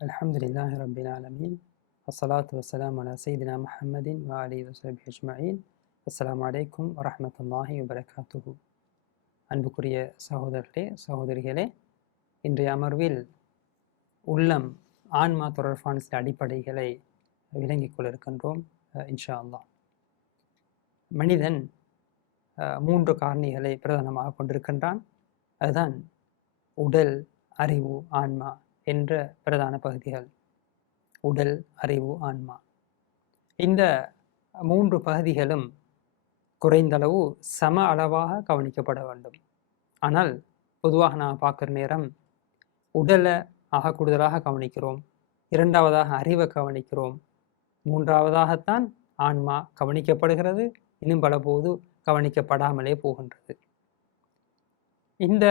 Alhamdulillahi Rabbil Alamin. Wassalatu wassalamu ala Sayyidina Muhammadin wa alihi wa sahbihi ajma'in. Assalamu alaikum wa rahmatullahi wa barakatuhu. அன்புக்குரிய சகோதரர்களே சகோதரிகளே, இன்றைய அமர்வில் உள்ளம் ஆன்மா தொடர்பான சில அடிப்படைகளை விளங்கிக் கொள்ள இருக்கின்றோம் இன்ஷா அல்லாஹ். மனிதன் 3 காரணிகளை பிரதானமாக கொண்டிருக்கின்றான். அதுதான் உடல், அறிவு, ஆன்மா என்ற பிரதான பகுதிகள். உடல், அறிவு, ஆன்மா. இந்த 3 பகுதிகளும் குறைந்தளவு சம அளவாக கவனிக்கப்பட வேண்டும். ஆனால் பொதுவாக நாம் பார்க்குற நேரம் உடலை ஆக கூடுதலாக கவனிக்கிறோம், 2வதாக அறிவை கவனிக்கிறோம், 3வதாகத்தான் ஆன்மா கவனிக்கப்படுகிறது, இன்னும் பல போது கவனிக்கப்படாமலே போகின்றது. இந்த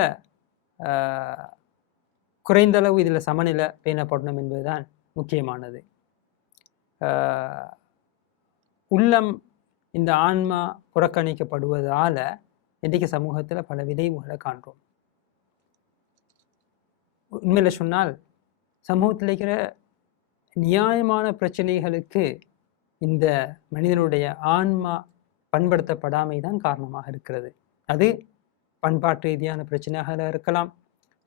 குறைந்தளவு இதில் சமநிலை பேணப்படணும் என்பதுதான் முக்கியமானது. உள்ளம் இந்த ஆன்மா புறக்கணிக்கப்படுவதால் இன்றைக்கு சமூகத்தில் பல விளைவுகளை காண்றோம். உண்மையில் சொன்னால் சமூகத்தில் இருக்கிற நியாயமான பிரச்சனைகளுக்கு இந்த மனிதனுடைய ஆன்மா பண்படுத்தப்படாமை தான் காரணமாக இருக்கிறது. அது பண்பாட்டு ரீதியான பிரச்சனையாக இருக்கலாம்,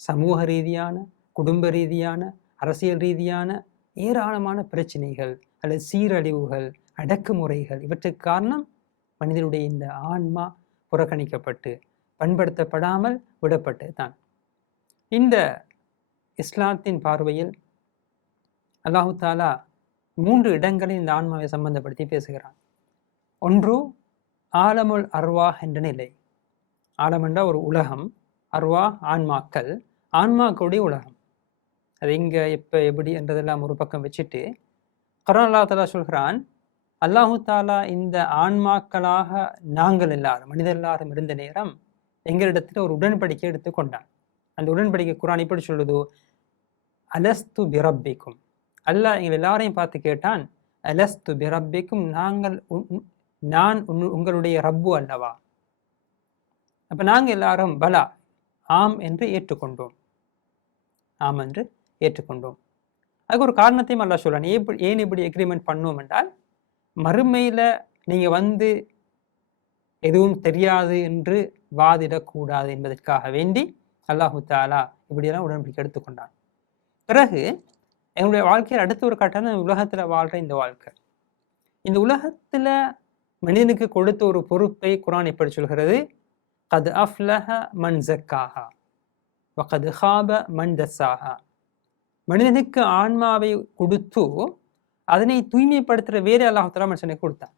சமூக ரீதியான, குடும்ப ரீதியான, அரசியல் ரீதியான ஏராளமான பிரச்சனைகள் அல்லது சீரழிவுகள், அடக்குமுறைகள், இவற்றுக்கு காரணம் மனிதனுடைய இந்த ஆன்மா புறக்கணிக்கப்பட்டு பண்படுத்தப்படாமல் விடப்பட்டு தான். இந்த இஸ்லாத்தின் பார்வையில் அல்லாஹு தாலா 3 இடங்களில் இந்த ஆன்மாவை சம்பந்தப்படுத்தி பேசுகிறான். ஒன்று ஆலமுல் அர்வாஹ் என்ற நிலை. ஆலம் என்ற ஒரு உலகம், அர்வா ஆன்மாக்கள், ஆன்மாக்களுடைய உலகம். அது எங்கே, எப்போ, எப்படி என்றதெல்லாம் ஒரு பக்கம் வச்சுட்டு குர்ஆன் அல்லாஹ் தாலா சொல்கிறான், அல்லாஹு தாலா இந்த ஆன்மாக்களாக நாங்கள் எல்லாரும், மனிதர் எல்லாரும் இருந்த நேரம் எங்களிடத்தில் ஒரு உடன்படிக்கை எடுத்துக்கொண்டான். அந்த உடன்படிக்கை குர்ஆன் இப்படி சொல்லுது, அலஸ்து பிரப்பிக்கும். அல்லாஹ் எங்கள் எல்லாரையும் பார்த்து கேட்டான், அலஸ்து பிரப்பிக்கும், நான் உங்களுடைய ரப்பு அல்லவா? அப்போ நாங்கள் எல்லாரும் பலா, ஆம் என்று ஏற்றுக்கொண்டோம். ஆம் என்று ஏற்றுக்கொண்டோம். அதுக்கு ஒரு காரணத்தையும் அல்லாஹ் சொல்றான். ஏன் இப்படி எக்ரிமெண்ட் பண்ணோம் என்றால், மறுமையில் நீங்கள் வந்து எதுவும் தெரியாது என்று வாதிடக்கூடாது என்பதற்காக வேண்டி அல்லாஹு தாலா இப்படியெல்லாம் உடன்படிக்கை எடுத்துக்கொண்டான். பிறகு எங்களுடைய வாழ்க்கையில் அடுத்த ஒரு கட்டம் உலகத்தில் வாழ்கிற இந்த வாழ்க்கை. இந்த உலகத்தில் மனிதனுக்கு கொடுத்த ஒரு பொறுப்பை குர்ஆன் இப்படி சொல்கிறது, கத் அஃப்லஹ மன் ஸக்காஹா வகத் ஹாப மன் தஸ்ஸாஹா. மனிதனுக்கு ஆன்மாவை கொடுத்து அதனை தூய்மைப்படுத்துகிற வேறு அல்லாஹ் தஆலா மனுஷனுக்கு கொடுத்தான்.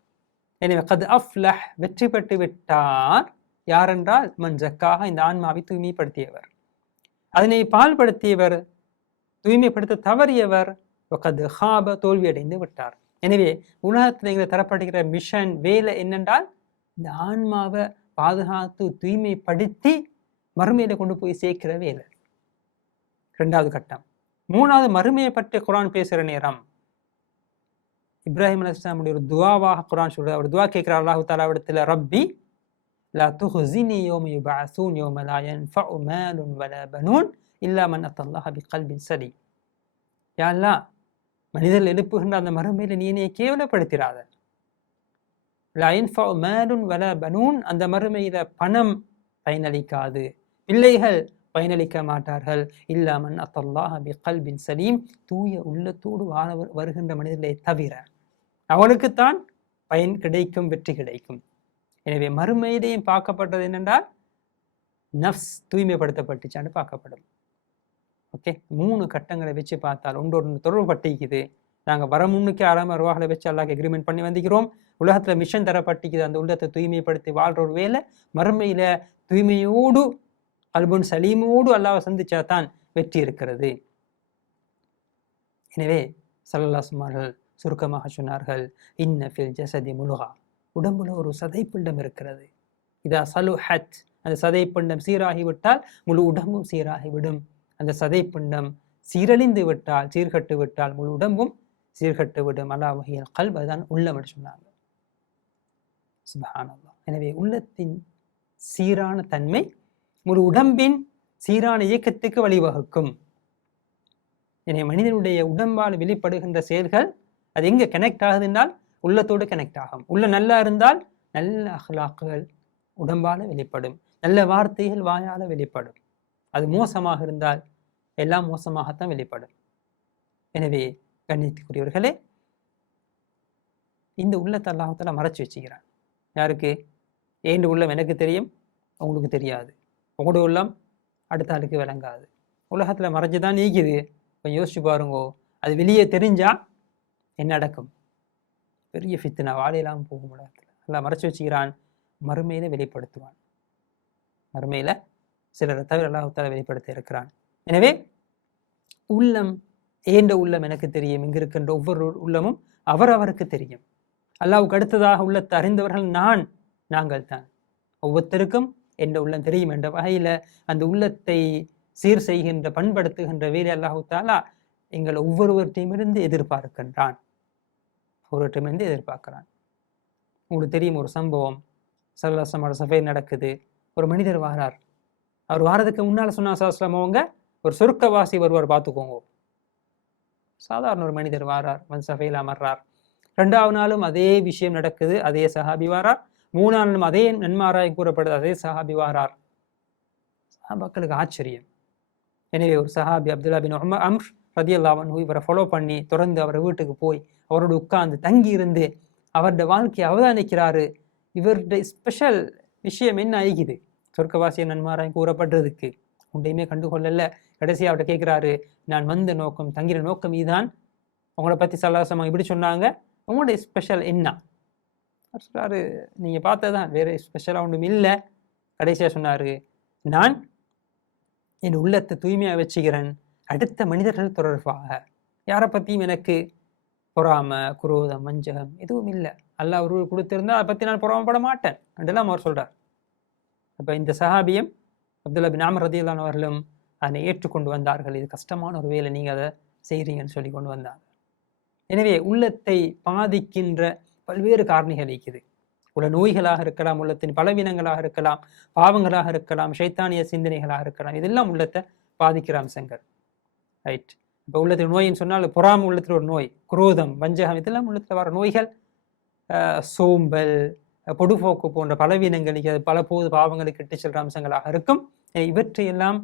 எனவே கத் அஃப்லஹ், வெற்றி பெற்று விட்டார் யாரென்றால் மன் ஸக்காஹா, இந்த ஆன்மாவை தூய்மைப்படுத்தியவர். அதனை பால்படுத்தியவர், தூய்மைப்படுத்த தவறியவர் வகத் ஹாப, தோல்வியடைந்து விட்டார். எனவே உலகத்தில் எங்களை தரப்படுகிற மிஷன், வேலை என்னென்றால் இந்த ஆன்மாவை பாதுகாத்து தூய்மைப்படுத்தி மறுமையில கொண்டு போய் சேர்க்கிற வேலை. 2வது கட்டம். 3வது மறுமையை பற்றி குர்ஆன் பேசுகிற நேரம் இப்ராஹிம் அலைஹிஸ்ஸலாமுடைய ஒரு துவாவாக குர்ஆன் சொல்ற, ஒரு துவா கேட்கிற அல்லாஹ் தஆலா இடத்துல, ரப்பி லா துஹ்ஸினி யௌம யுபஅஸூன் யௌம லா யன்ஃபஉ மாலுன் வலா பனூன் இல்லா மன் அத்தல்லாஹ பிகல்பின் சலீம். யா அல்லாஹ், மனிதர்கள் எழுப்புகின்ற அந்த மறுமையில நீ என்னை கேவலப்படுத்திராத. லா யன்ஃபஉ மாலுன் வலா பனூன், அந்த மறுமையில பணம் பயனளிக்காது, பிள்ளைகள் பயனளிக்க மாட்டார்கள். இல்லா மன் அத்தல்லாஹ பிகல்பின் சலீம், தூய உள்ளத்தோடு வாழ வருகின்ற மனிதர்களை தவிர அவனுக்குத்தான் பயன் கிடைக்கும், வெற்றி கிடைக்கும். எனவே மறுமையிலையும் பார்க்கப்பட்டது என்னென்றால் நஃப்ஸ் தூய்மைப்படுத்தப்பட்டுச்சான்னு பார்க்கப்படும். ஓகே, 3 கட்டங்களை வச்சு பார்த்தால் ஒன்றொன்று தொடர்பு பட்டிக்குது. நாங்கள் வர முன்னுக்கு அறமருவாகளை வச்சு அல்லாஹ் எக்ரிமெண்ட் பண்ணி வந்துக்கிறோம். உலகத்தில் மிஷன் தரப்பட்டிக்குது, அந்த உள்ளத்தை தூய்மைப்படுத்தி வாழ்கிற ஒரு வேலை. மறுமையில் தூய்மையோடு கல்புன் சலீமோடு அல்லாஹ்வை சந்திச்சா தான் வெற்றி இருக்கிறது. எனவே ஸல்லல்லாஹு அலைஹி வஸல்லம் சுருக்கமாக சொன்னார்கள், இன்ன ஃபில் ஜஸதி முல்கா, உடம்புல ஒரு சதைப்பிண்டம் இருக்கிறது. இதா சலுஹத், அந்த சதைப்பிண்டம் சீராகிவிட்டால் முழு உடம்பும் சீராகிவிடும். அந்த சதைப்பிண்டம் சீரழிந்து விட்டால், சீர்கட்டு விட்டால் முழு உடம்பும் சீர்கட்டு விடும். அலா வஹியல் கல்ப், அதுதான் உள்ளம் என்று சொன்னாங்க. சுப்ஹானல்லாஹ். எனவே உள்ளத்தின் சீரான தன்மை முழு உடம்பின் சீரான இயக்கத்துக்கு வழிவகுக்கும். எனவே மனிதனுடைய உடம்பால் வெளிப்படுகின்ற செயல்கள் அது எங்கே கனெக்ட் ஆகுதுன்னால் உள்ளத்தோடு கனெக்ட் ஆகும். உள்ள நல்லா இருந்தால் நல்ல அஹ்லாக்குகள் உடம்பால வெளிப்படும், நல்ல வார்த்தைகள் வாயால் வெளிப்படும். அது மோசமாக இருந்தால் எல்லாம் மோசமாகத்தான் வெளிப்படும். எனவே கண்ணியத்துக்குரியவர்களே, இந்த உள்ளத்தை அல்லாஹ்தாலா மறைச்சு வச்சுக்கிறான். யாருக்கு? ஏண்டு உள்ளம் எனக்கு தெரியும், உங்களுக்கு தெரியாது. உங்களோட உள்ளம் அடுத்த ஆளுக்கு விளங்காது. உலகத்தில் மறைஞ்சுதான் நீக்குது. கொஞ்சம் யோசிச்சு பாருங்கோ, அது வெளியே தெரிஞ்சா என்ன நடக்கும்? பெரிய ஃபித்னா, வாழையெல்லாம் போகும். உலகத்தில் எல்லாம் மறைச்சு வச்சுக்கிறான், மறுமையில வெளிப்படுத்துவான். மறுமையில சிலரை தவிர அல்லாஹ்தாலா வெளிப்படுத்த இருக்கிறான். எனவே உள்ளம், ஏண்ட உள்ளம் எனக்கு தெரியும், இங்கு இருக்கின்ற ஒவ்வொரு உள்ளமும் அவரவருக்கு தெரியும். அல்லாஹ்வுக்கு அடுத்ததாக உள்ளத்தை அறிந்தவர்கள் நாங்கள் தான். ஒவ்வொருத்தருக்கும் என்ற உள்ளம் தெரியும் என்ற வகையில அந்த உள்ளத்தை சீர் செய்கின்ற, பண்படுத்துகின்ற வேலை அல்லாஹ் தஆலா எங்கள் ஒவ்வொருவர்கிட்டையுமிருந்து எதிர்பார்க்கின்றான். ஒவ்வொருவர்கிட்டையுமிருந்து எதிர்பார்க்கிறான். உங்களுக்கு தெரியும் ஒரு சம்பவம், ஸல்லல்லாஹு சபை நடக்குது. ஒரு மனிதர் வாரார். அவர் வாரதுக்கு முன்னால் சொன்னா ஸல்லல்லாஹு அவங்க ஒரு சொர்க்கவாசி வருவார், பார்த்துக்கோங்க. சாதாரண ஒரு மனிதர் வாரார், வந்து சபையில் அமர்றார். 2வது நாளும் அதே விஷயம் நடக்குது, அதே சஹாபி வாரார். 3வது நாளும் அதே நன்மாராய் கூறப்படுது, அதே சஹாபி வாரார். சஹாபாக்களுக்கு ஆச்சரியம். எனவே ஒரு சஹாபி அப்துல்லா பின் அம்ர் ரலியல்லாஹு அன்ஹு இவரை ஃபாலோ பண்ணி தொடர்ந்து அவர் வீட்டுக்கு போய் அவரோட உட்கார்ந்து தங்கி இருந்து அவருடைய வாழ்க்கையை அவதானிக்கிறாரு. இவருடைய ஸ்பெஷல் விஷயம் என்ன ஆகிக்குது? சொர்க்கவாசிய நன்மாராய் கூறப்படுறதுக்கு ஒன்றையுமே கண்டுகொள்ளல. கடைசியாக அவர்கிட்ட கேட்குறாரு, நான் வந்த நோக்கம், தங்கிற நோக்கம் இதுதான், உங்களை பற்றி ஸல்லல்லாஹு இப்படி சொன்னாங்க, உங்களுடைய ஸ்பெஷல் என்ன? அவர் சொல்றாரு, நீங்கள் பார்த்ததான், வேறு ஸ்பெஷலாக ஒன்றும் இல்லை. கடைசியாக சொன்னார், நான் என் உள்ளத்தை தூய்மையாக வச்சுக்கிறேன் அடுத்த மனிதர்கள் தொடர்பாக. யாரை பற்றியும் எனக்கு பொறாமை, குரோதம், வஞ்சகம் எதுவும் இல்லை. அல்லாஹ் ஒரு கொடுத்திருந்தா அதை பற்றி நான் பொறாமப்பட மாட்டேன் என்றெல்லாம் அவர் சொல்கிறார். அப்போ இந்த சஹாபியம் அப்துல்லா பின் அம்ர் ரலியல்லாஹு அன்ஹு அவர்களும் அதனை ஏற்றுக்கொண்டு வந்தார்கள். இது கஷ்டமான ஒரு வேலை, நீங்கள் அதை செய்கிறீங்கன்னு சொல்லி கொண்டு வந்தாங்க. எனவே உள்ளத்தை பாதிக்கின்ற பல்வேறு காரணிகள் இருக்குது. உள்ள நோய்களாக இருக்கலாம், உள்ளத்தின் பலவீனங்களாக இருக்கலாம், பாவங்களாக இருக்கலாம், ஷைத்தானிய சிந்தனைகளாக இருக்கலாம். இதெல்லாம் உள்ளத்தை பாதிக்கிற அம்சங்கள். ரைட். இப்போ உள்ளத்தில் நோயின்னு சொன்னால் பொறாமை உள்ளத்தில் ஒரு நோய், குரோதம், வஞ்சகம், இதெல்லாம் உள்ளத்தில் வர நோய்கள். சோம்பல், பொடுபோக்கு போன்ற பலவீனங்களுக்கு, அது பல போது பாவங்களுக்கு இட்டு செல்ற அம்சங்களாக இருக்கும். இவற்றையெல்லாம்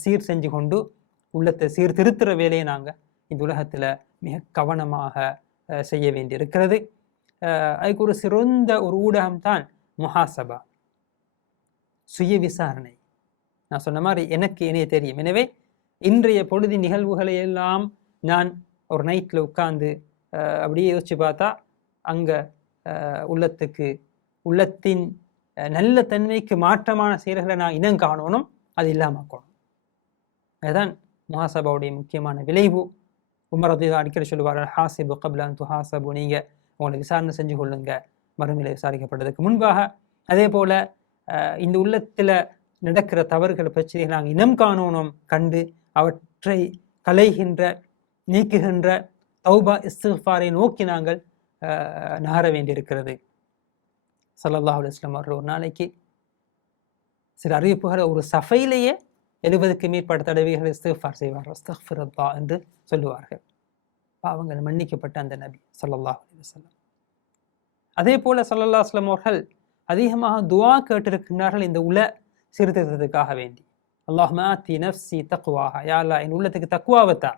சீர் செஞ்சு கொண்டு உள்ளத்தை சீர்திருத்துற வேலையை நாங்கள் இந்த உலகத்தில் மிக கவனமாக செய்ய வேண்டி இருக்கிறது. அதுக்கு ஒரு சிறந்த ஒரு ஊடகம்தான் முஹாசபா, சுய விசாரணை. நான் சொன்ன மாதிரி எனக்கு என்னைய தெரியும். எனவே இன்றைய பொழுது நிகழ்வுகளை எல்லாம் நான் ஒரு நைட்டில் உட்கார்ந்து அப்படியே யோசிச்சு பார்த்தா அங்கே உள்ளத்தின் நல்ல தன்மைக்கு மாற்றமான செயல்களை நான் இனம் காணணும், அது இல்லாமக்கணும். அதுதான் முஹாசபாவுடைய முக்கியமான விளைவு. உமர் ரலியல்லாஹு அடிக்கடி சொல்லுவார்கள், ஹாசிபு கப்ல அன் துஹாசபு, நீங்கள் உங்களை விசாரணை செஞ்சு கொள்ளுங்க மறுமையில விசாரிக்கப்படுறதுக்கு முன்பாக. அதே போல் இந்த உள்ளத்தில் நடக்கிற தவறுகள், பிரச்சனைகள் நாங்கள் இனம் காணணும், கண்டு அவற்றை களைகின்ற, நீக்குகின்ற தௌபா இஸ்திக்ஃபாரை நோக்கி நாங்கள் நகர வேண்டியிருக்கிறது. ஸல்லல்லாஹு அலைஹி வஸல்லம் அவர்கள் ஒரு நாளைக்கு சில அறிவிப்புகள் ஒரு சஃபையிலேயே 70க்கு மேற்பட்ட தடவைகள் இஸ்திக்ஃபார் செய்வார்கள். அஸ்தக்ஃபிருல்லாஹ் என்று சொல்லுவார்கள். பாவங்கள் மன்னிக்கப்பட்ட அந்த நபி ஸல்லல்லாஹு அலைஹி வஸல்லம். அதே போல ஸல்லல்லாஹு அலைஹி வஸல்லம் அவர்கள் அதிகமாக துஆ கேட்டிருக்கின்றார்கள் இந்த உல சீர்திருத்தத்துக்காக வேண்டி. அல்லாஹும்ம ஆத்தி நஃப்ஸி தக்வாஹா, யா அல்லாஹ் என் உள்ளத்துக்கு தக்வாவை தா,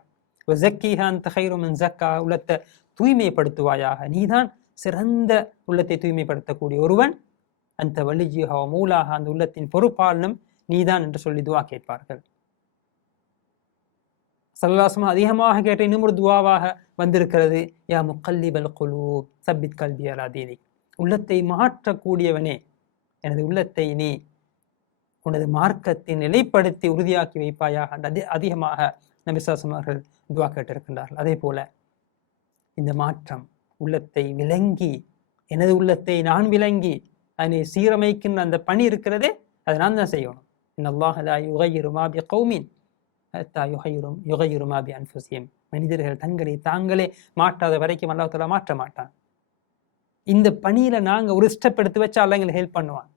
வ ஸக்கீஹா அன்த கைரு மன் ஸக்கா, உள்ளத்தை தூய்மைப்படுத்துவாயாக, நீதான் சிறந்த உள்ளத்தை தூய்மைப்படுத்தக்கூடிய ஒருவன், அந்த வலிஜிஹா வ மௌலாஹா, அந்த உள்ளத்தின் பொறுப்பாளனும் நீதான் என்று சொல்லி துவா கேட்பார்கள். ஸல்லல்லாஹு அலைஹி வஸல்லம் அதிகமாக கேட்ட இன்னும் ஒரு துவாவாக வந்திருக்கிறது, யா முகல்லிபல் குலூப் சப்பித் கல்பி அலா தீனிக், உள்ளத்தை மாற்றக்கூடியவனே, எனது உள்ளத்தை நீ உனது மார்க்கத்தை நிலைப்படுத்தி உறுதியாக்கி வைப்பாயாக. அதிகமாக நபி ஸல்லல்லாஹு அலைஹி வஸல்லம் அவர்கள் துவா கேட்டிருக்கின்றார்கள். அதே போல இந்த மாற்றம் உள்ளத்தை விளங்கி, எனது உள்ளத்தை நான் விளங்கி அதனை சீரமைக்கின்ற அந்த பணி இருக்கிறதே, அதை நான் தான் செய்யணும். இன்னல்லாஹ லா யுகையிரு மா பி கௌமின் ஹத்தா யுகையிரு மா பி அன்ஃபுஸிஹிம், மனிதர்கள் தங்களை தாங்களே மாற்றாத வரைக்கும் அல்லாஹ் தஆலா மாற்ற மாட்டான். இந்த பணியில நாங்க ஒரு ஸ்டெப் எடுத்து வச்சா அல்லாஹ் எங்களுக்கு ஹெல்ப் பண்ணுவான்.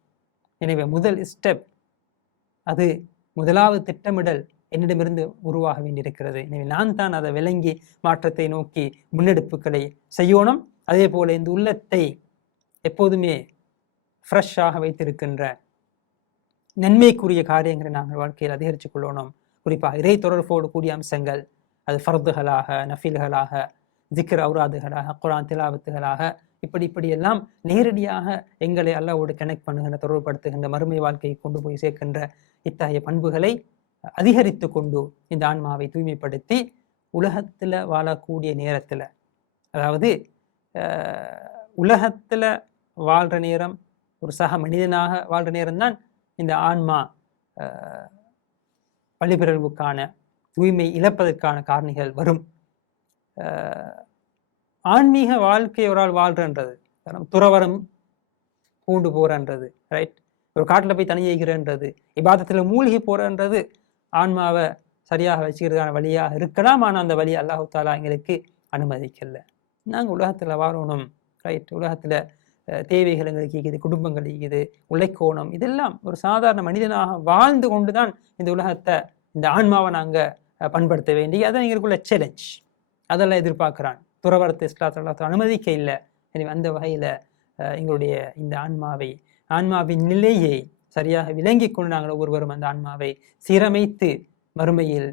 எனவே முதல் ஸ்டெப், அது முதலாவது திட்டமிடல் என்னிடமிருந்து உருவாக வேண்டியிருக்கிறது. எனவே நான் தான் அதை விளங்கி மாற்றத்தை நோக்கி முன்னெடுப்புகளை செய்யணும். அதே போல இந்த உள்ளத்தை எப்போதுமே ஃப்ரெஷ்ஷாக வைத்திருக்கின்ற நன்மைக்குரிய காரியங்களை நாங்கள் வாழ்க்கையில் அதிகரித்துக் கொள்ளணும். குறிப்பாக இறை தொடர்போடு கூடிய அம்சங்கள், அது ஃபர்துகளாக, நஃபில்களாக, திக்ர் அவுராதுகளாக, குர்ஆன் திலாவத்துகளாக, இப்படியெல்லாம் நேரடியாக எங்களை அல்லாஹ்வோடு கனெக்ட் பண்ணுகின்ற, தொடர்புபடுத்துகின்ற, மறுமை வாழ்க்கையை கொண்டு போய் சேர்க்கின்ற இத்தகைய பண்புகளை அதிகரித்து கொண்டு இந்த ஆன்மாவை தூய்மைப்படுத்தி உலகத்தில் வாழக்கூடிய நேரத்தில், அதாவது உலகத்தில் வாழ்கிற நேரம், ஒரு சக மனிதனாக வாழ்கிற நேரம்தான் இந்த ஆன்மா பழிபிறழ்வுக்கான, தூய்மை இழப்பதற்கான காரணிகள் வரும். ஆன்மீக வாழ்க்கை ஒரு ஆள் வாழ்றன்றது, துறவரம் பூண்டு போறன்றது, ரைட், ஒரு காட்டில் போய் தனியேகிறன்றது, இபாதத்தில் மூழ்கி போறன்றது ஆன்மாவை சரியாக வச்சுக்கிறதுக்கான வழியாக இருக்கலாம். ஆனால் அந்த வழி அல்லாஹ் தாலா எங்களுக்கு அனுமதிக்கல. நாங்கள் உலகத்தில் வாழணும், ரைட், உலகத்தில் தேவைகள் எங்களுக்கு இருக்குது, குடும்பங்கள் இருக்குது, உழைக்கோணம், இதெல்லாம் ஒரு சாதாரண மனிதனாக வாழ்ந்து கொண்டு தான் இந்த உலகத்தை, இந்த ஆன்மாவை நாங்கள் பண்படுத்த வேண்டிய, அதை எங்களுக்குள்ள சேலஞ்ச், அதெல்லாம் எதிர்பார்க்குறான். துறவரத்தை இஸ்லாத்தில் அனுமதிக்க இல்லை. எனவே அந்த வகையில் எங்களுடைய இந்த ஆன்மாவின் நிலையை சரியாக விளங்கி கொண்டு நாங்கள் ஒவ்வொருவரும் அந்த ஆன்மாவை சீரமைத்து மறுமையில்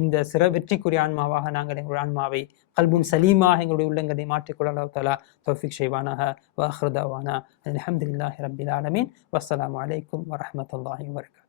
இந்த வெற்றிக்குரிய ஆன்மாவாக நாங்கள் எங்களுடைய ஆன்மாவை கல்பும் சலீமாக எங்களுடைய உள்ளங்களை மாற்றிக்கொள்ள அல்லாஹ் தஆலா தௌஃபீக் செய்வானாக. வ ஆகிரு தஅவானா அல்ஹம்துலில்லாஹி ரப்பில் ஆலமீன். வஸ்ஸலாமு அலைக்கும் வரஹ்மத்துல்லாஹி வபரகாத்துஹு.